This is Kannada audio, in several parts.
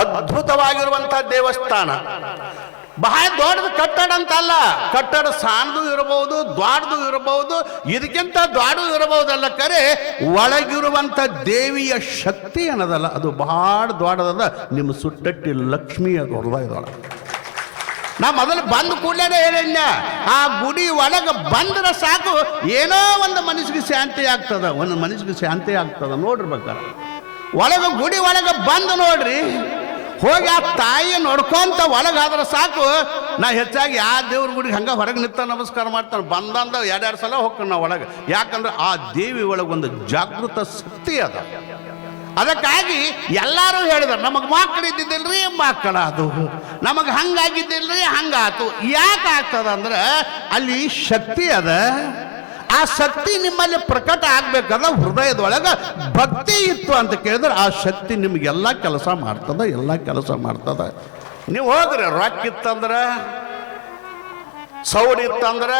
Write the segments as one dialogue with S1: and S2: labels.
S1: ಅದ್ಭುತವಾಗಿರುವಂತಹ ದೇವಸ್ಥಾನ. ಬಹಳ ದೊಡ್ಡದು, ಕಟ್ಟಡ ಅಂತಲ್ಲ. ಕಟ್ಟಡ ಸಾಣದು ಇರಬಹುದು ದೊಡ್ಡದು ಇರಬಹುದು, ಇದಕ್ಕಿಂತ ದ್ವಾಡು ಇರಬಹುದಲ್ಲ ಕರೆ, ಒಳಗಿರುವಂತ ದೇವಿಯ ಶಕ್ತಿ ಏನದಲ್ಲ ಅದು ಬಹಳ ದೊಡ್ಡದದ. ನಿಮ್ಮ ಸುಟ್ಟಟ್ಟಿ ಲಕ್ಷ್ಮಿಯ ಹೃದಯದೊಳಗೆ ನಾ ಮೊದಲು ಬಂದ ಕೂಡಲೇ ಹೇಳಣ್ಣ ಆ ಗುಡಿ ಒಳಗೆ ಬಂದ್ರೆ ಸಾಕು, ಏನೋ ಒಂದು ಮನಸ್ಸಿಗೆ ಶಾಂತಿ ಆಗ್ತದ, ಒಂದು ಮನಸ್ಸಿಗೆ ಶಾಂತಿ ಆಗ್ತದ, ನೋಡ್ರಿ ಬೇಕಾರೆ. ಒಳಗೆ ಗುಡಿ ಒಳಗೆ ಬಂದು ನೋಡ್ರಿ ಹೋಗಿ ಆ ತಾಯಿ ನೋಡ್ಕೊಂತ ಒಳಗಾದ್ರೆ ಸಾಕು. ನಾ ಹೆಚ್ಚಾಗಿ ಆ ದೇವ್ರ ಗುಡಿಗೆ ಹಂಗೆ ಹೊರಗೆ ನಿಂತ ನಮಸ್ಕಾರ ಮಾಡ್ತಾನೆ. ಬಂದಂದ ಎರಡೆರಡು ಸಲ ಹೋಗ್ತಾನೆ ನಾ ಒಳಗೆ. ಯಾಕಂದ್ರೆ ಆ ದೇವಿ ಒಳಗೊಂದು ಜಾಗೃತ ಶಕ್ತಿ ಅದ. ಅದಕ್ಕಾಗಿ ಎಲ್ಲರೂ ಹೇಳಿದ್ರು, ನಮಗೆ ಮಕ್ಕಳು ಇದ್ದಿದ್ದಿಲ್ರಿ ಮಕ್ಕಳ ಅದು ನಮಗೆ ಹಂಗಾಗಿದ್ದಿಲ್ರಿ, ಹಂಗಾತು. ಯಾಕೆ ಆಗ್ತದ ಅಂದ್ರೆ ಅಲ್ಲಿ ಶಕ್ತಿ ಅದ. ಆ ಶಕ್ತಿ ನಿಮ್ಮಲ್ಲಿ ಪ್ರಕಟ ಆಗ್ಬೇಕಾದ್ರೆ ಹೃದಯದೊಳಗೆ ಭಕ್ತಿ ಇತ್ತು ಅಂತ ಕೇಳಿದ್ರೆ ಆ ಶಕ್ತಿ ನಿಮ್ಗೆಲ್ಲ ಕೆಲಸ ಮಾಡ್ತದ, ಎಲ್ಲ ಕೆಲಸ ಮಾಡ್ತದ. ನೀವು ಹೋಗ್ರಿ ರೊಕ್ಕ ಇತ್ತಂದ್ರೆ ಸೌಡ್ ಇತ್ತಂದ್ರೆ,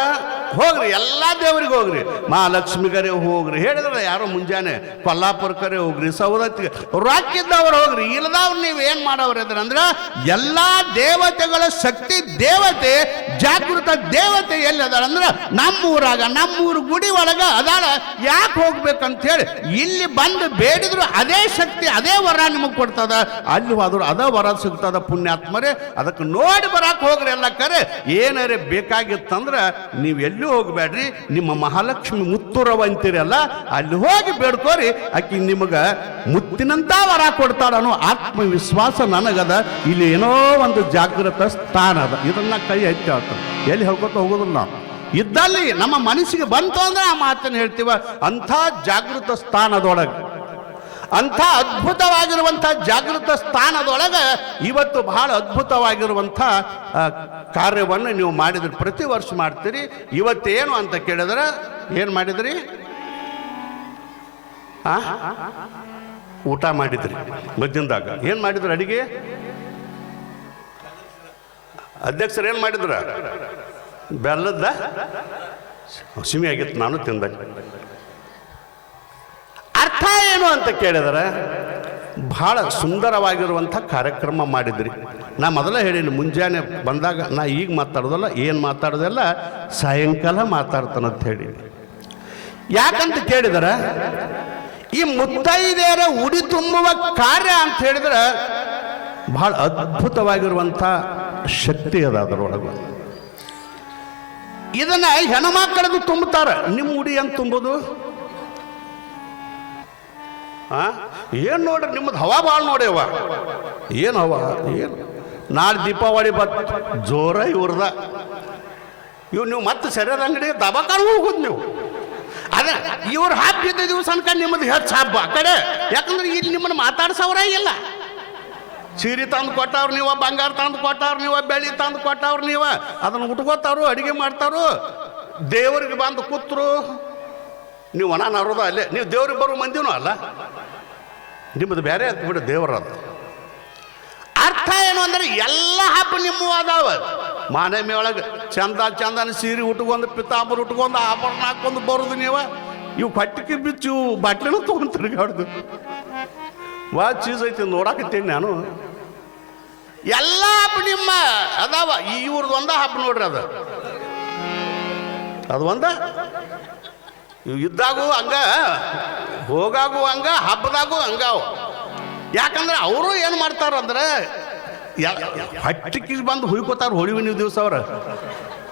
S1: ಹೋಗ್ರಿ, ಎಲ್ಲ ದೇವ್ರಿಗೆ ಹೋಗ್ರಿ. ಮಹಾಲಕ್ಷ್ಮಿಗರೆ ಹೋಗ್ರಿ, ಹೇಳಿದ್ರೆ ಯಾರೋ ಮುಂಜಾನೆ ಕೊಲ್ಲಾಪುರಕರೇ ಹೋಗ್ರಿ ಸೌದತ್ತಿಗೆ ರೊಕ್ಕಿದ್ದವ್ರು ಹೋಗ್ರಿ ಇಲ್ಲದವ್ರು ನೀವು ಏನು ಮಾಡೋರು ಅಂದ್ರೆ, ಎಲ್ಲ ದೇವತೆಗಳ ಶಕ್ತಿ ದೇವತೆ ಜಾಗೃತ ದೇವತೆ ಎಲ್ಲಿ ಅಂದ್ರೆ ನಮ್ಮೂರಾಗ, ನಮ್ಮೂರು ಗುಡಿ ಒಳಗ ಅದಾಳ. ಯಾಕೆ ಹೋಗ್ಬೇಕಂತ ಹೇಳಿ ಇಲ್ಲಿ ಬಂದು ಬೇಡಿದ್ರು ಅದೇ ಶಕ್ತಿ, ಅದೇ ವರ ನಿಮಗೆ ಕೊಡ್ತದ. ಅಲ್ಲಿ ಹೋದ್ರು ಅದ ವರ ಸಿಗ್ತದ ಪುಣ್ಯಾತ್ಮರೇ. ಅದಕ್ಕೆ ನೋಡಿ ಬರಕ್ಕೆ ಹೋಗ್ರಿ ಎಲ್ಲ ಕರೆ. ಏನಾರೇ ಬೇಕಾಗಿತ್ತಂದ್ರ ನೀವು ಎಲ್ಲಿ ಹೋಗ್ಬೇಡ್ರಿ? ನಿಮ್ಮ ಮಹಾಲಕ್ಷ್ಮಿ ಮುತ್ತುರವ ಅಂತೀರಲ್ಲ ಅಲ್ಲಿ ಹೋಗಿ ಬೇಡ್ಕೋರಿ. ಆಕಿ ನಿಮಗೆ ಮುತ್ತಿನಂತ ವರ ಕೊಡ್ತಾಳನೋ ಆತ್ಮವಿಶ್ವಾಸ ನನಗದ. ಇಲ್ಲಿ ಏನೋ ಒಂದು ಜಾಗೃತ ಸ್ಥಾನ ಅದ. ಇದನ್ನ ಕೈ ಎತ್ತಿ ಎಲ್ಲಿ ಹೇಳ್ಕೊತ ಹೋಗೋದು ನಾವು? ಇದ್ದಲ್ಲಿ ನಮ್ಮ ಮನಸ್ಸಿಗೆ ಬಂತು ಅಂದ್ರೆ ಆ ಮಾತನ್ನು ಹೇಳ್ತೀವ? ಅಂಥ ಜಾಗೃತ ಸ್ಥಾನದೊಳಗೆ. ಅಂಥ ಅದ್ಭುತವಾಗಿರುವಂಥ ಜಾಗೃತ ಸ್ಥಾನದೊಳಗೆ ಇವತ್ತು ಬಹಳ ಅದ್ಭುತವಾಗಿರುವಂಥ ಕಾರ್ಯವನ್ನು ನೀವು ಮಾಡಿದ್ರಿ ಪ್ರತಿ ವರ್ಷ ಮಾಡ್ತೀರಿ. ಇವತ್ತೇನು ಅಂತ ಕೇಳಿದ್ರೆ, ಏನು ಮಾಡಿದ್ರಿ? ಊಟ ಮಾಡಿದ್ರಿ ಮಧ್ಯಾಹ್ನದಾಗ ಏನು ಮಾಡಿದ್ರಿ ಅಡಿಗೆ? ಅಧ್ಯಕ್ಷರು ಏನು ಮಾಡಿದ್ರ? ಬೆಲ್ಲದ ಸಿಮಿ ಆಗಿತ್ತು, ನಾನು ತಿಂದೆ. ಅರ್ಥ ಏನು ಅಂತ ಕೇಳಿದರೆ, ಬಹಳ ಸುಂದರವಾಗಿರುವಂಥ ಕಾರ್ಯಕ್ರಮ ಮಾಡಿದ್ರಿ. ನಾ ಮೊದಲೇ ಹೇಳಿನಿ, ಮುಂಜಾನೆ ಬಂದಾಗ ನಾ ಈಗ ಮಾತಾಡೋದಲ್ಲ, ಏನು ಮಾತಾಡೋದಲ್ಲ ಸಾಯಂಕಾಲ ಮಾತಾಡ್ತಾನಂತ ಹೇಳಿ ಯಾಕಂತ ಕೇಳಿದರೆ, ಈ ಮುತ್ತೈದೆಯರ ಉಡಿ ತುಂಬುವ ಕಾರ್ಯ ಅಂತ ಹೇಳಿದ್ರೆ, ಬಹಳ ಅದ್ಭುತವಾಗಿರುವಂಥ ಶಕ್ತಿ ಅದ ಅದರೊಳಗೆ. ಇದನ್ನ ಹೆಣಮಕ್ಕಳಿಗೂ ತುಂಬುತ್ತಾರೆ. ನಿಮ್ಮ ಉಡಿ ಅಂತ ತುಂಬೋದು? ಆ? ಏನು ನೋಡ್ರಿ, ನಿಮ್ಮದು ಹವಾ ಭಾಳ ನೋಡ್ಯವ. ಏನು ಹವಾ? ಏನು? ನಾಳೆ ದೀಪಾವಳಿ ಬತ್, ಜೋರ ಇವ್ರದ. ಇವ್ ನೀವು ಮತ್ತೆ ಸರಿಯಾದ ಅಂಗಡಿ ದಬಾಕಾರ ಹೋಗುದು ನೀವು. ಅದ, ಇವ್ರ ಹಬ್ಬಿದ್ದ ದಿವಸ ಅನ್ಕ ನಿಮ್ಮದು ಹೆಚ್ಚು ಹಬ್ಬ ಕಡೆ. ಯಾಕಂದ್ರೆ ಇಲ್ಲಿ ನಿಮ್ಮನ್ನು ಮಾತಾಡ್ಸವ್ರ ಇಲ್ಲ. ಸೀರೆ ತಂದು ಕೊಟ್ಟವ್ರು ನೀವು, ಬಂಗಾರ ತಂದು ಕೊಟ್ಟವ್ರು ನೀವು, ಬೆಳ್ಳಿ ತಂದು ಕೊಟ್ಟವ್ರು ನೀವು, ಅದನ್ನು ಉಟ್ಕೋತಾರು, ಅಡಿಗೆ ಮಾಡ್ತಾರು. ದೇವರಿಗೆ ಬಂದು ಕೂತ್ರು. ನೀವು ಒಣ ನರೋದ ಅಲ್ಲೇ, ನೀವು ದೇವ್ರಿಗೆ ಬರೋ ಮಂದಿನೂ ಅಲ್ಲ. ನಿಮ್ಮದು ಬೇರೆ ಬಿಡು, ದೇವರದು. ಅರ್ಥ ಏನು ಅಂದ್ರೆ ಎಲ್ಲ ಹಬ್ಬ ನಿಮ್ಮ ಅದಾವ. ಮಾನಮಿ ಒಳಗೆ ಚಂದ, ಚಂದನ ಸೀರೆ ಉಟ್ಕೊಂಡು, ಪಿತಾಂಬರ್ ಉಟ್ಕೊಂಡು, ಆಭರಣ ಹಾಕೊಂಡು ಬರೋದು ನೀವು. ಇವು ಪಟ್ಟಿಗೆ ಬಿಚ್ಚು, ಬಾಟ್ಲಿನೂ ತೊಗೊಂಡು ತಿರುಗಾಡ್ದು. ವಾ ಚೀಸ್ ಐತಿ ನೋಡಾಕತ್ತೀನಿ ನಾನು. ಎಲ್ಲ ಹಬ್ಬ ನಿಮ್ಮ ಅದಾವ ಇವ್ರದ್ದು ಒಂದ ಹಬ್ಬ ನೋಡ್ರಿ ಅದು. ಅದು ಒಂದ? ಇದ್ದಾಗೂ ಹಂಗ ಹೋಗಾಗೂ ಹಂಗ, ಹಬ್ಬದಾಗೂ ಹಂಗಾವ ಯಾಕಂದ್ರೆ ಅವರು ಏನು ಮಾಡ್ತಾರಂದ್ರೆ ಹಟ್ಟಿಗೆ ಬಂದು ಹುಯ್ಕೋತಾರ ಹೋಳಿವಿನ ದಿವಸ ಅವ್ರ.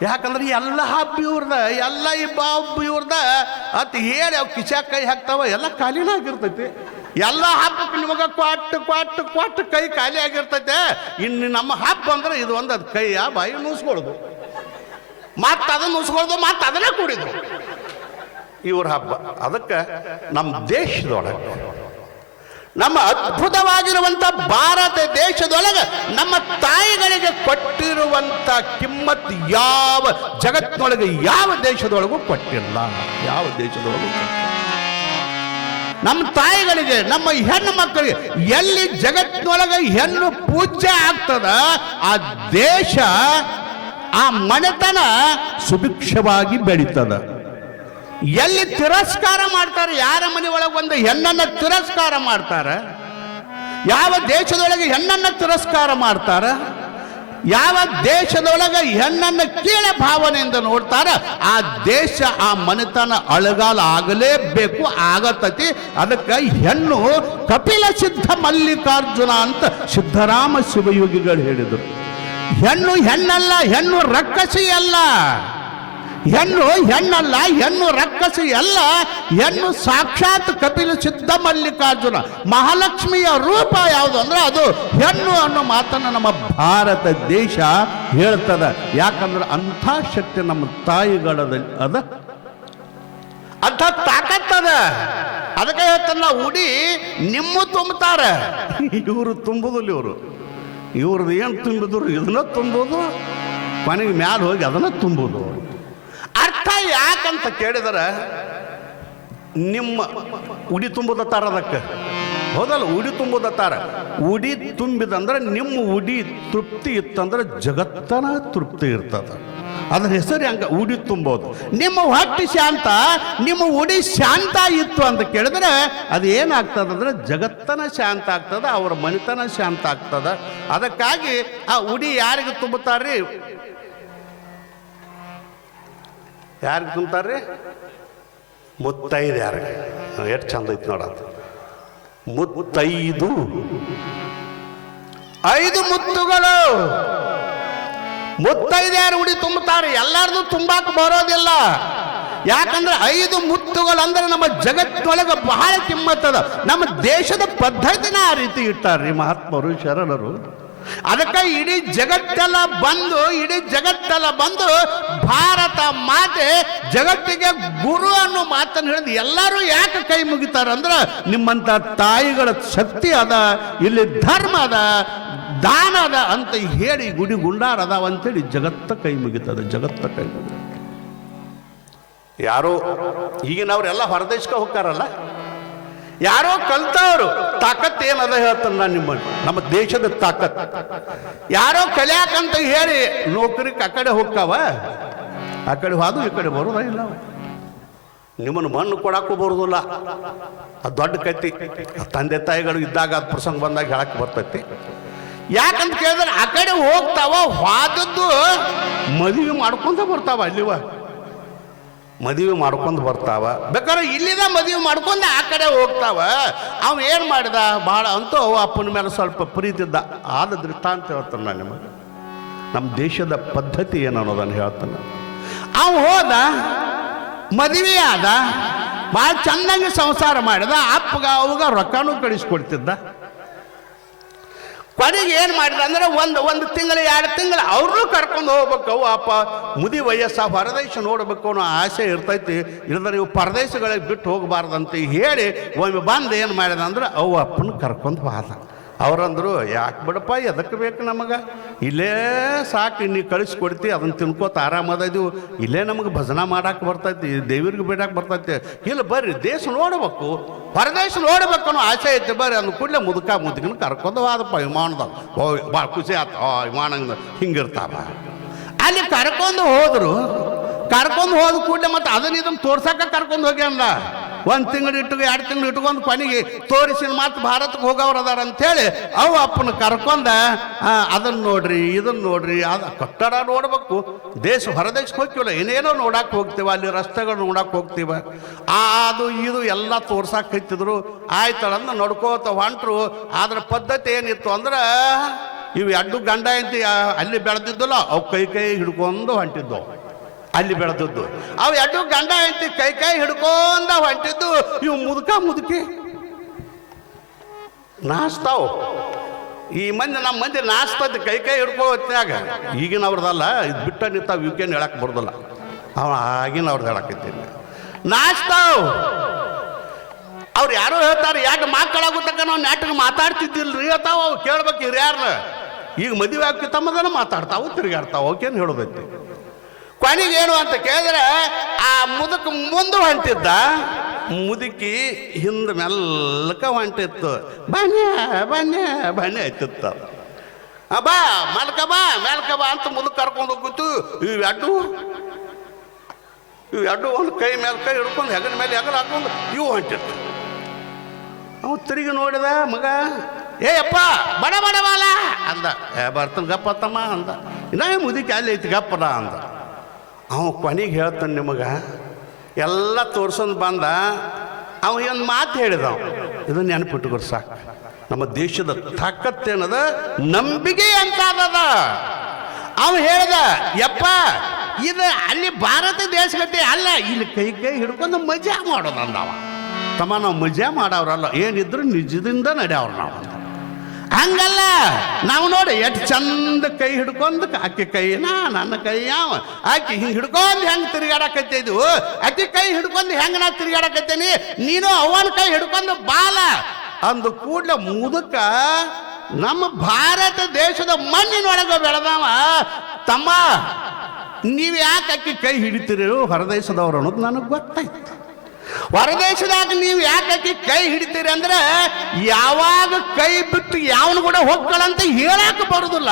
S1: ಯಾಕಂದ್ರೆ ಎಲ್ಲ ಹಬ್ಬ ಇವ್ರದ, ಎಲ್ಲ ಇಬ್ಬ ಹಬ್ಬ ಇವ್ರದ, ಅತ್ ಹೇಳಿ ಅವು ಕಿಶಾಕ್ ಕೈ ಹಾಕ್ತಾವ, ಎಲ್ಲ ಖಾಲಿನ ಆಗಿರ್ತೈತಿ. ಎಲ್ಲ ಹಬ್ಬಕ್ಕೆ ನಿಮಗೆ ಕ್ವಾಟ್ ಕ್ವಾಟ್ ಕ್ವಾಟ್ ಕೈ ಖಾಲಿ ಆಗಿರ್ತೈತೆ. ಇನ್ನು ನಮ್ಮ ಹಬ್ಬ ಅಂದ್ರೆ ಇದು ಒಂದು ಅದು ಕೈಯ ಬಾಯಿ ನುಸ್ಕೊಳ್ದು ಮತ್ತೆ ಅದನ್ನು ನುಸ್ಕೊಳ್ದು ಮತ್ತೆ ಅದನ್ನೇ ಕುಡಿದು. ಇವ್ರ ಹಬ್ಬ. ಅದಕ್ಕೆ ನಮ್ಮ ದೇಶದೊಳಗೆ, ನಮ್ಮ ಅದ್ಭುತವಾಗಿರುವಂಥ ಭಾರತ ದೇಶದೊಳಗೆ ನಮ್ಮ ತಾಯಿಗಳಿಗೆ ಕೊಟ್ಟಿರುವಂಥ ಕಿಮ್ಮತ್ ಯಾವ ಜಗತ್ತಿನೊಳಗೆ ಯಾವ ದೇಶದೊಳಗೂ ಕೊಟ್ಟಿಲ್ಲ. ಯಾವ ದೇಶದೊಳಗೂ ನಮ್ಮ ತಾಯಿಗಳಿಗೆ, ನಮ್ಮ ಹೆಣ್ಣು ಮಕ್ಕಳಿಗೆ, ಎಲ್ಲಿ ಜಗತ್ತಿನೊಳಗೆ ಹೆಣ್ಣು ಪೂಜೆ ಆಗ್ತದ, ಆ ದೇಶ, ಆ ಮನೆತನ ಸುಭಿಕ್ಷವಾಗಿ ಬೆಳೀತದ. ಎಲ್ಲಿ ತಿರಸ್ಕಾರ ಮಾಡ್ತಾರೆ, ಯಾರ ಮನೆ ಒಳಗೆ ಒಂದು ಹೆಣ್ಣನ್ನು ತಿರಸ್ಕಾರ ಮಾಡ್ತಾರೆ? ಯಾವ ದೇಶದೊಳಗೆ ಹೆಣ್ಣನ್ನು ತಿರಸ್ಕಾರ ಮಾಡ್ತಾರ? ಯಾವ ದೇಶದೊಳಗೆ ಹೆಣ್ಣನ್ನು ಕೀಳ ಭಾವನೆಯಿಂದ ನೋಡ್ತಾರ ಆ ದೇಶ ಆ ಮನೆತನ ಅಳಗಾಲ ಆಗಲೇಬೇಕು, ಆಗತತಿ. ಅದಕ್ಕೆ ಹೆಣ್ಣು ಕಪಿಲ ಸಿದ್ಧ ಮಲ್ಲಿಕಾರ್ಜುನ ಅಂತ ಸಿದ್ಧರಾಮ ಶಿವಯೋಗಿಗಳು ಹೇಳಿದರು. ಹೆಣ್ಣು ಹೆಣ್ಣಲ್ಲ, ಹೆಣ್ಣು ರಕ್ಕಸಿ ಅಲ್ಲ ಹೆಣ್ಣು ಹೆಣ್ಣಲ್ಲ, ಹೆಣ್ಣು ರಕ್ಕಸಿ ಅಲ್ಲ ಹೆಣ್ಣು ಸಾಕ್ಷಾತ್ ಕಪಿಲ ಸಿದ್ಧ ಮಲ್ಲಿಕಾರ್ಜುನ. ಮಹಾಲಕ್ಷ್ಮಿಯ ರೂಪ ಯಾವುದು ಅಂದ್ರೆ ಅದು ಹೆಣ್ಣು ಅನ್ನೋ ಮಾತನ್ನು ನಮ್ಮ ಭಾರತ ದೇಶ ಹೇಳ್ತದ. ಯಾಕಂದ್ರೆ ಅಂಥ ಶಕ್ತಿ ನಮ್ಮ ತಾಯಿಗಳದಲ್ಲಿ ಅದ? ಅಂಥ ತಾಕತ್ತದ ಅದಕ್ಕೆ ಹೇಳ್ತಾನ ಉಡಿ ನಿಮ್ಮ ತುಂಬುತ್ತಾರ. ಇವರು ತುಂಬುದಿಲ್ಲ ಇವರು. ಇವ್ರದ್ದು ಏನು ತುಂಬಿದ್ರು ಇದನ್ನ ತುಂಬೋದು, ಕೊನೆಗೆ ಮ್ಯಾಲ ಹೋಗಿ ಅದನ್ನ ತುಂಬೋದು. ಅರ್ಥ ಯಾಕಂತ ಕೇಳಿದರೆ ನಿಮ್ಮ ಉಡಿ ತುಂಬುದತ್ತಾರ ಅದಕ್ಕೆ? ಹೌದಲ್ಲ, ಉಡಿ ತುಂಬುದತ್ತಾರ ಉಡಿ ತುಂಬಿದಂದ್ರೆ ನಿಮ್ಮ ಉಡಿ ತೃಪ್ತಿ ಇತ್ತಂದ್ರೆ ಜಗತ್ತನ ತೃಪ್ತಿ ಇರ್ತದ. ಅದ್ರ ಹೆಸರು ಹಂಗ? ಉಡಿ ತುಂಬೋದು. ನಿಮ್ಮ ಹೊಟ್ಟೆ ಶಾಂತ, ನಿಮ್ಮ ಉಡಿ ಶಾಂತ ಇತ್ತು ಅಂತ ಕೇಳಿದ್ರೆ ಅದು ಏನಾಗ್ತದಂದ್ರೆ ಜಗತ್ತನ ಶಾಂತ ಆಗ್ತದೆ, ಅವ್ರ ಮನಿತನ ಶಾಂತ ಆಗ್ತದೆ. ಅದಕ್ಕಾಗಿ ಆ ಉಡಿ ಯಾರಿಗೆ ತುಂಬುತ್ತಾರ್ರಿ? ಯಾರಿಗೆ ತುಂಬ್ತಾರ್ರಿ? ಮುತ್ತೈದು ಯಾರಿಗೆ. ಎಷ್ಟು ಚಂದ ಐತಿ ನೋಡಂತ ಮುತ್ತೈದು. ಐದು ಮುತ್ತುಗಳು. ಮುತ್ತೈದು ಯಾರು ಉಡಿ ತುಂಬುತ್ತಾರೆ ಎಲ್ಲಾರ್ದು ತುಂಬಾಕ ಬರೋದಿಲ್ಲ. ಯಾಕಂದ್ರೆ ಐದು ಮುತ್ತುಗಳು ಅಂದ್ರೆ ನಮ್ಮ ಜಗತ್ತೊಳಗೆ ಬಹಳ ಕಿಮ್ಮತ್ತದ ನಮ್ಮ ದೇಶದ ಪದ್ಧತಿನ ಆ ರೀತಿ ಇಟ್ಟಾರ್ರಿ ಮಹಾತ್ಮರು, ಶರಣರು. ಅದಕ್ಕೆ ಇಡೀ ಜಗತ್ತೆಲ್ಲ ಬಂದು, ಇಡೀ ಜಗತ್ತೆಲ್ಲ ಬಂದು ಭಾರತ ಮಾತೆ ಜಗತ್ತಿಗೆ ಗುರು ಅನ್ನೋ ಮಾತನ್ನು ಹೇಳಿದ ಎಲ್ಲರೂ ಯಾಕೆ ಕೈ ಮುಗಿತಾರ ಅಂದ್ರ ನಿಮ್ಮಂತ ತಾಯಿಗಳ ಶಕ್ತಿ ಅದ, ಇಲ್ಲಿ ಧರ್ಮ ಅದ, ದಾನ ಅದ ಅಂತ ಹೇಳಿ ಗುಡಿ ಗುಂಡಾರ ಅದಾವ ಅಂತೇಳಿ ಜಗತ್ತ ಕೈ ಮುಗಿತದ, ಜಗತ್ತ ಕೈ ಮುಗಿತ ಯಾರೋ ಈಗಿನವ್ರೆಲ್ಲ ಹೊರದೇಶಕ್ಕೆ ಹೋಗ್ತಾರಲ್ಲ? ಯಾರೋ ಕಲ್ತವ್ರು. ತಾಕತ್ ಏನದ ಹೇಳ್ತಾನೆ ನಾನು ನಿಮ್ಮ ನಮ್ಮ ದೇಶದ ತಾಕತ್. ಯಾರೋ ಕಲಿಯಾಕಂತ ಹೇಳಿ ನೌಕರಿಗೆ ಆ ಕಡೆ ಹೋಗ್ತಾವ? ಆ ಕಡೆ ಹೋದು ಈ ಕಡೆ ಬರೋದ ಇಲ್ಲ ನಿಮ್ಮನ್ನು ಮಣ್ಣು ಕೊಡಕ್ಕೂ ಬರೋದಿಲ್ಲ. ಆ ದೊಡ್ಡ ಕತ್ತಿ ತಂದೆ ತಾಯಿಗಳು ಇದ್ದಾಗ ಅದು ಪ್ರಸಂಗ ಬಂದಾಗ ಹೇಳಕ್ಕೆ ಬರ್ತೈತಿ. ಯಾಕಂತ ಕೇಳಿದ್ರೆ ಆ ಕಡೆ ಹೋಗ್ತಾವ, ಹಾದದ್ದು ಮದುವೆ ಮಾಡ್ಕೊಂತ ಬರ್ತಾವ ಅಲ್ಲಿವ. ಮದುವೆ ಮಾಡ್ಕೊಂಡು ಬರ್ತಾವ. ಬೇಕಾದ್ರೆ ಇಲ್ಲಿದ ಮದುವೆ ಮಾಡ್ಕೊಂಡು ಆ ಕಡೆ ಹೋಗ್ತಾವ. ಅವ ಏನು ಮಾಡಿದ? ಭಾಳ ಅಂತೂ ಅಪ್ಪನ ಮೇಲೆ ಸ್ವಲ್ಪ ಪ್ರೀತಿದ್ದ ಆದ ದೃಷ್ಟಾಂತ ಹೇಳ್ತಾನೆ ನಾನು ನಿಮಗೆ. ನಮ್ಮ ದೇಶದ ಪದ್ಧತಿ ಏನು ಅನ್ನೋದನ್ನು ಹೇಳ್ತಾನೆ. ಅವ ಹೋದ, ಮದುವೆ ಆದ ಭಾಳ ಚಂದಂಗೆ ಸಂಸಾರ ಮಾಡಿದ, ಅಪ್ಪಗ, ಅವಾಗ ರೊಕ್ಕನೂ ಕಳಿಸ್ಕೊಡ್ತಿದ್ದ. ಕೊನೆಗೆ ಏನು ಮಾಡಿದ್ರು ಅಂದ್ರೆ ಒಂದು ಒಂದು ತಿಂಗಳು, ಎರಡು ತಿಂಗಳು ಅವ್ರನ್ನೂ ಕರ್ಕೊಂಡು ಹೋಗ್ಬೇಕು. ಅಪ್ಪ, ಮುದಿ ವಯಸ್ಸ ಹೊರದೇಶ ನೋಡ್ಬೇಕು ಅನ್ನೋ ಆಸೆ ಇರ್ತೈತಿ. ಇಲ್ಲದ್ರೆ ನೀವು ಪರದೇಶಗಳಿಗೆ ಬಿಟ್ಟು ಹೋಗಬಾರ್ದಂತ ಹೇಳಿ ಒಮ್ಮೆ ಬಂದು ಏನು ಮಾಡಿದ ಅಂದ್ರೆ ಅವು ಅಪ್ಪನ ಕರ್ಕೊಂಡು ಹೋದ. ಅವ್ರಂದ್ರು, ಯಾಕೆ ಬಿಡಪ್ಪ ಎದಕ್ಕೆ ಬೇಕು ನಮಗೆ? ಇಲ್ಲೇ ಸಾಕು ನೀ ಕಳಿಸ್ಕೊಡ್ತಿ ಅದನ್ನು ತಿನ್ಕೋತ ಆರಾಮದಿದ್ವು ಇಲ್ಲೇ ನಮಗೆ ಭಜನ ಮಾಡಕ್ಕೆ ಬರ್ತೈತಿ, ದೇವ್ರಿಗೆ ಬಿಡಕ್ಕೆ ಬರ್ತೈತಿ. ಇಲ್ಲ, ಬರ್ರಿ, ದೇಶ ನೋಡಬೇಕು ಹೊರದೇಶ ನೋಡಬೇಕು ಅನ್ನೋ ಆಸೆ ಐತೆ ಬರ್ರಿ. ಅಂದ ಕೂಡಲೇ ಮುದುಕ ಮುದುಕಿನ ಕರ್ಕೊಂಡು ಹೋದಪ್ಪ, ವಿಮಾನದಾಗ. ಓ ಭಾಳ ಖುಷಿ ಆಯ್ತು ಓ, ವಿಮಾನ ಹಿಂಗಿರ್ತಾವ. ಅಲ್ಲಿ ಕರ್ಕೊಂಡು ಹೋದರು, ಕರ್ಕೊಂಡು ಹೋದ ಕೂಡಲೇ ಮತ್ತೆ ಅದನ್ನ ಇದನ್ನು ತೋರ್ಸಕ್ಕೆ ಕರ್ಕೊಂಡು ಹೋಗ್ಯಾನ ಒಂದು ತಿಂಗಳು ಇಟ್ಟು ಎರಡು ತಿಂಗಳು ಇಟ್ಕೊಂಡು ಕೊನೆಗೆ ತೋರಿಸಿನ ಮಾತು ಭಾರತಕ್ಕೆ ಹೋಗೋರು ಅದಾರ ಅಂತೇಳಿ ಅವು ಅಪ್ಪನ ಕರ್ಕೊಂಡ ಅದನ್ನ ನೋಡ್ರಿ ಇದನ್ನ ನೋಡ್ರಿ, ಅದು ಕಟ್ಟಡ ನೋಡ್ಬೇಕು. ದೇಶ ಹೊರದೇಶಕ್ಕೆ ಹೋಗ್ತೀವಲ್ಲ, ಏನೇನೋ ನೋಡಕ್ಕೆ ಹೋಗ್ತೀವ, ಅಲ್ಲಿ ರಸ್ತೆಗಳು ನೋಡಕ್ಕೆ ಹೋಗ್ತೀವ. ಅದು, ಇದು ಎಲ್ಲ ತೋರ್ಸಕ್ಕೆ ಹತ್ತಿದ್ರು ಆಯ್ತಳಂದ ನೋಡ್ಕೋತ ಹೊಂಟ್ರು. ಅದ್ರ ಪದ್ಧತಿ ಏನಿತ್ತು ಅಂದ್ರೆ, ಇವು ಎರಡು ಗಂಡ ಅಂತ ಅಲ್ಲಿ ಬೆಳೆದಿದ್ದಲ್ಲ, ಅವು ಕೈ ಕೈ ಹಿಡ್ಕೊಂಡು ಹೊಂಟಿದ್ದವು. ಅಲ್ಲಿ ಬೆಳೆದದ್ದು. ಅವು ಎರಡು ಗಂಡ ಐತಿ ಕೈ ಕೈ ಹಿಡ್ಕೊಂಡ ಹೊಂಟಿದ್ದು. ಇವು ಮುದುಕ ಮುದುಕಿ. ನಾಚ್ತಾವು. ಈ ಮಂದಿ ನಮ್ಮ ಮಂದಿ ನಾಚ್ತದ ಕೈ ಕೈ ಹಿಡ್ಕೊ ಹೊತ್ತಿನಾಗ. ಈಗಿನ ಈಗಿನವ್ರದಲ್ಲ, ಇದು ಬಿಟ್ಟ ನಿಂತಾವ ಇವಕ್ಕೇನು ಹೇಳಕ್ಕೆ ಬರ್ದಲ್ಲ. ಅವ ಆಗಿನವ್ರದ್ದು ಹೇಳಕ್ಕಿದ್ದೀನಿ ನಾಚ್ತಾವ್. ಅವ್ರು ಯಾರೋ ಹೇಳ್ತಾರೆ ಯಾಕೆ ಮಾತಾಡಾಗುತ್ತಕ್ಕ ನಾವು ನಾಟಕ ಮಾತಾಡ್ತಿದ್ದಿಲ್ರಿ ಅಥವಾ ಅವು ಕೇಳ್ಬೇಕು ಹಿರಿಯಾರ್ನ. ಈಗ ಮದುವೆ ಆಗ್ತಿ ತಮ್ಮದನ್ನು ಮಾತಾಡ್ತಾವು, ತಿರುಗಾಡ್ತಾವ ಅವಕ್ಕೇನು ಹೇಳೋದೈತಿ ಕೊನೆಗೆ ಏನು ಅಂತ ಕೇಳಿದ್ರೆ, ಆ ಮುದುಕ ಮುಂದೆ ಹೊಂಟಿದ್ದ. ಮುದುಕಿ ಹಿಂದೆ ಮೆಲ್ಲಕ ಹೊಂಟಿತ್ತು. ಬನ್ಯ ಬನ್ಯ ಬನ್ಯ ಆಯ್ತಿತ್ತು ಅಬ್ಬಾ ಮಲ್ಕ ಬಾ, ಮೆಲ್ಕ ಬಾ ಅಂತ ಮುದುಕ ಕರ್ಕೊಂಡು ಹೋಗಿತ್ತು ಇವು ಎಡ್ಡು ಇವು ಎಡ್ಡು ಒಂದು ಕೈ ಮೇಲೆ ಕೈ ಹಿಡ್ಕೊಂಡು ಹೆಗಲ ಮೇಲೆ ಹೆಗಲ ಹಾಕೊಂಡು ಇವು ಹೊಂಟಿತ್ತು. ಅವು ತಿರುಗಿ ನೋಡಿದ ಮಗ, ಏ ಅಪ್ಪ ಬಡ ಬಡ ಬಾಲ, ಅಂದ. ಏ, ಬರ್ತನ ಗಪ್ಪ ತಮ್ಮ ಅಂದ. ಇನ್ನ ಮುದುಕಿ ಅಲ್ಲಿ ಐತಿ ಗಪ್ಪದ ಅಂದ. ಅವ ಕೊನೆಗೆ ಹೇಳ್ತಾನೆ ನಿಮಗೆ, ಎಲ್ಲ ತೋರ್ಸೊಂದು ಬಂದ, ಅವ ಒಂದು ಮಾತು ಹೇಳಿದ. ಇದು ನೆನಪಿಟ್ಟುಕೊರು ಸಾಕು ನಮ್ಮ ದೇಶದ ತಾಕತ್ತೇನದ ನಂಬಿಕೆ ಅಂತ ಅದದ ಅವ ಹೇಳ್ದ, ಯಪ್ಪ, ಇದು ಅಲ್ಲಿ ಭಾರತ ದೇಶಗಟ್ಟೆ ಅಲ್ಲ, ಇಲ್ಲಿ ಕೈ ಕೈ ಹಿಡ್ಕೊಂಡು ಮಜಾ ಮಾಡೋದಂದವ ತಮ್ಮ ನಾವು ಮಜಾ ಮಾಡವ್ರಲ್ಲ, ಏನಿದ್ರು ನಿಜದಿಂದ ನಡೆಯವ್ರು ನಾವು ಅಂದ. ಹಂಗಲ್ಲ. ನಾವು ನೋಡಿ, ಎಷ್ಟು ಚಂದ ಕೈ ಹಿಡ್ಕೊಂಡು ಆಕೆ ಕೈನ ನನ್ನ ಕೈ, ಯಾವ? ಆಕೆ ಹಿಂಗೆ ಹಿಡ್ಕೊಂಡು ಹೆಂಗೆ ಇದು? ಆಕೆ ಕೈ ಹಿಡ್ಕೊಂಡು ಹೆಂಗೆ ನಾ ತಿರುಗಾಡಕತ್ತೇನಿ? ನೀನು ಅವನ ಕೈ ಹಿಡ್ಕೊಂಡು ಬಾಲ. ಅಂದು ಕೂಡಲೇ ಮುದುಕ ನಮ್ಮ ಭಾರತ ದೇಶದ ಮಣ್ಣಿನೊಳಗೆ ಬೆಳೆದವ. ತಮ್ಮ ನೀವು ಯಾಕೆ ಅಕ್ಕಿ ಕೈ ಹಿಡಿತೀರೋ ಹೊರದೇಶದವ್ರು ಅನ್ನೋದು ನನಗೆ ಗೊತ್ತಾಯ್ತು. ಹೊರದೇಶದಾಗ ನೀವು ಯಾಕೆ ಕೈ ಹಿಡಿತೀರಿ ಅಂದ್ರೆ ಯಾವಾಗ ಕೈ ಬಿಟ್ಟು ಯಾವನು ಕೂಡ ಅಂತ ಹೇಳಕ್ ಬರುದಿಲ್ಲ.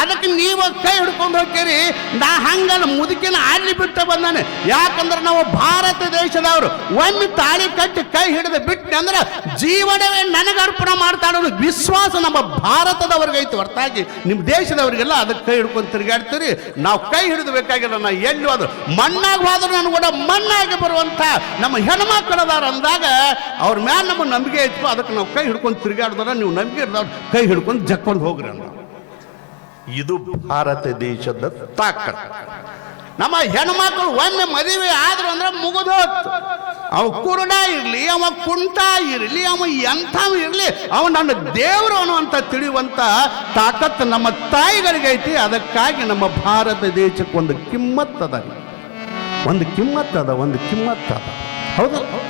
S1: ಅದಕ್ಕೆ ನೀವು ಕೈ ಹಿಡ್ಕೊಂಡು ಹೋಗ್ತೀರಿ. ನಾ ಹಂಗಲ್ಲ, ಮುದುಕಿನ ಆಡ್ಲಿ ಬಿಟ್ಟು ಬಂದಾನೆ. ಯಾಕಂದ್ರೆ ನಾವು ಭಾರತ ದೇಶದವರು. ಒಮ್ಮೆ ತಾಳಿ ಕಟ್ಟಿ ಕೈ ಹಿಡಿದು ಬಿಟ್ಟು ಅಂದ್ರೆ ಜೀವನವೇ ನನಗೆ ಅರ್ಪಣೆ ಮಾಡ್ತಾ ವಿಶ್ವಾಸ ನಮ್ಮ ಭಾರತದವ್ರಿಗೆ ಐತಿ. ಹೊರತಾಗಿ ನಿಮ್ಮ ದೇಶದವರಿಗೆಲ್ಲ ಅದಕ್ಕೆ ಕೈ ಹಿಡ್ಕೊಂಡು ತಿರುಗಾಡ್ತೀರಿ. ನಾವು ಕೈ ಹಿಡಿದು ಬೇಕಾಗಿಲ್ಲ ನಾ ಎಲ್ಲಿ ಹೋದ್ರು ಮಣ್ಣಾಗ ಹೋದ್ರು ನಾನು ಕೂಡ ಮಣ್ಣಾಗಿ ಬರುವಂತ ನಮ್ಮ ಹೆಣ್ಮಕ್ಳದಾರ ಅಂದಾಗ ಅವ್ರ ಮ್ಯಾಲ ನಮ್ಮ ನಂಬಿಕೆ ಇತ್ತು ಅದಕ್ಕೆ ನಾವು ಕೈ ಹಿಡ್ಕೊಂಡು ತಿರುಗಾಡಿದ್ರೆ ನೀವು ನಂಬಿಕೆ ಇರ್ದವ್ರು ಕೈ ಹಿಡ್ಕೊಂಡು ಜಕ್ಕೊಂಡು ಹೋಗ್ರಿ ಅಂದ ಇದು ಭಾರತ ದೇಶದ ತಾಕತ್. ನಮ್ಮ ಹೆಣ್ಮಕ್ಳು ಒಮ್ಮೆ ಮದುವೆ ಆದ್ರು ಅಂದ್ರೆ ಮುಗಿದೋತ್. ಅವ ಕುರುಡ ಇರಲಿ, ಅವ ಕುಂಟ ಇರಲಿ, ಅವ ಎಂಥ ಇರಲಿ, ಅವ ನನ್ನ ದೇವರು ಅನ್ನುವಂತ ತಿಳಿಯುವಂತ ತಾಕತ್ತು ನಮ್ಮ ತಾಯಿಗಳಿಗೆ ಐತಿ, ಅದಕ್ಕಾಗಿ ನಮ್ಮ ಭಾರತ ದೇಶಕ್ಕೆ ಒಂದು ಕಿಮ್ಮತ್ತು ಅದ ಒಂದು ಕಿಮ್ಮತ್ತದ ಒಂದು ಕಿಮ್ಮತ್ ಅದ. ಹೌದು.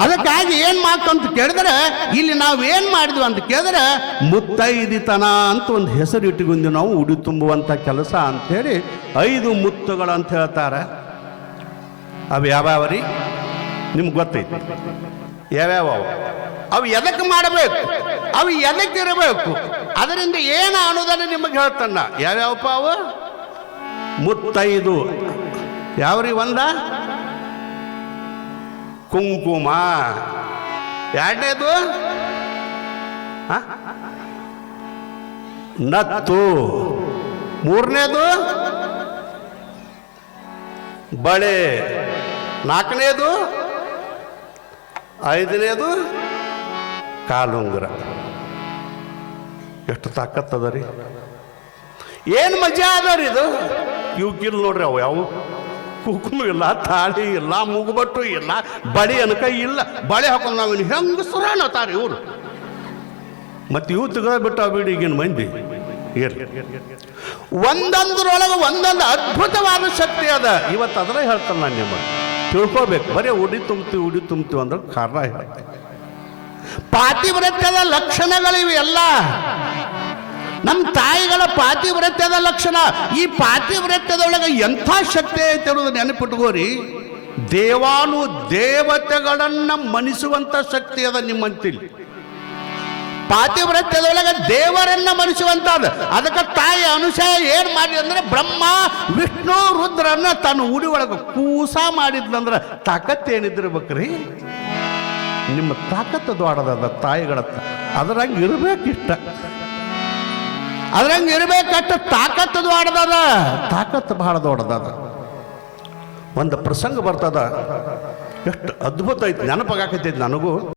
S1: ಅದಕ್ಕಾಗಿ ಏನ್ ಅಂತ ಕೇಳಿದ್ರೆ, ಇಲ್ಲಿ ನಾವು ಏನ್ ಮಾಡಿದ್ವಿ ಅಂತ ಕೇಳಿದ್ರೆ, ಮುತ್ತೈದಿತನ ಅಂತ ಒಂದು ಹೆಸರು ಇಟ್ಟುಕೊಂಡು ನಾವು ಉಡಿ ತುಂಬುವಂತ ಕೆಲಸ ಅಂತೇಳಿ ಐದು ಮುತ್ತುಗಳು ಅಂತ ಹೇಳ್ತಾರೆ. ಅವು ಯಾವ್ಯಾವ ರೀ ನಿಮ್ಗೆ ಗೊತ್ತೈತಿ. ಯಾವ್ಯಾವ ಅವು? ಅವು ಎದಕ್ಕೆ ಮಾಡಬೇಕು? ಅವು ಎದಕ್ಕೆ ಇರಬೇಕು? ಅದರಿಂದ ಏನು ಅನುದಾನ ನಿಮಗೆ ಹೇಳ್ತಾನ. ಯಾವ್ಯಾವಪ್ಪ ಅವು? ಮುತ್ತೈದು. ಯಾವ್ರಿ ಒಂದ? ಕುಂಕುಮ. ಎರಡನೇದು? ನತ್ತು. ಮೂರನೇದು? ಬಳೆ. ನಾಲ್ಕನೇದು? ಐದನೇದು? ಕಾಲುಂಗುರ. ಎಷ್ಟು ತಾಕತ್ತದ ರೀ. ಏನು ಮಜಾ ಅದ ರೀ ಇದು? ಕಿಲ್ ನೋಡ್ರಿ ಅವು ಯಾವ? ಕುಕುಮ ಇಲ್ಲ, ತಾಳಿ ಇಲ್ಲ, ಮುಗುಬಟ್ಟು ಇಲ್ಲ, ಬಳಿ ಕೈ ಇಲ್ಲ. ಬಳೆ ಹಾಕೊಂಡು ನಾವು ಹೆಂಗ ಸುರಾಣ ತಾರಿ ಇವರು? ಮತ್ತೆ ಇವು ತೆಗೆದ ಬಿಟ್ಟು ಬಿಡಿ ಈಗಿನ ಮಂದಿ. ಒಂದೊಂದ್ರೊಳಗೆ ಒಂದೊಂದು ಅದ್ಭುತವಾದ ಶಕ್ತಿ ಅದ. ಇವತ್ತು ಅದರ ಹೇಳ್ತಾನೆ ನಾನು ನಿಮ್ಮ ತಿಳ್ಕೊಬೇಕು. ಬರೀ ಉಡಿ ತುಂಬ್ತೀವಿ ಉಡಿ ತುಂಬ್ತೀವಿ ಅಂದ್ರೆ ಕಾರಣ ಹೇಳ್ತೇವೆ ಪಾತಿವ್ರತ್ಯದ ಲಕ್ಷಣಗಳಿವೆ ಎಲ್ಲ. ನಮ್ಮ ತಾಯಿಗಳ ಪಾತಿವ್ರತ್ಯದ ಲಕ್ಷಣ. ಈ ಪಾತಿವ್ರತ್ಯದೊಳಗೆ ಎಂಥ ಶಕ್ತಿ ಐತೆ ಅನ್ನೋದು ನೆನಪಿಟ್ಕೋರಿ. ದೇವಾನು ದೇವತೆಗಳನ್ನ ಮನಿಸುವಂಥ ಶಕ್ತಿ ಅದ ನಿಮ್ಮಂತಿಲ್ಲಿ ಪಾತಿವ್ರತ್ಯದೊಳಗೆ ದೇವರನ್ನ ಮನಿಸುವಂತದ್ದು ಅದಕ್ಕೆ ತಾಯಿ ಅನುಸಯ ಏನು ಮಾಡಿ ಅಂದ್ರೆ ಬ್ರಹ್ಮ, ವಿಷ್ಣು, ರುದ್ರನ್ನ ತನ್ನ ಉಡಿ ಒಳಗೆ ಕೂಸ ಮಾಡಿದ್ಲಂದ್ರ ತಾಕತ್ ಏನಿದ್ದಿರ್ಬೇಕ್ರಿ? ನಿಮ್ಮ ತಾಕತ್ತು ದೊಡ್ಡದಾದ ತಾಯಿಗಳ ಅದ್ರಂಗೆ ಇರ್ಬೇಕಿಷ್ಟ. ಅದ್ರಂಗೆ ಇರಬೇಕಷ್ಟು ತಾಕತ್ತು ದೊಡ್ಡದದ ತಾಕತ್ತು ಬಹಳ ದೊಡ್ಡದದ. ಒಂದು ಪ್ರಸಂಗ ಬರ್ತದ. ಎಷ್ಟು ಅದ್ಭುತ ಐತಿ ನೆನಪಾಗಕತ್ತೈತಿ ನನಗೂ.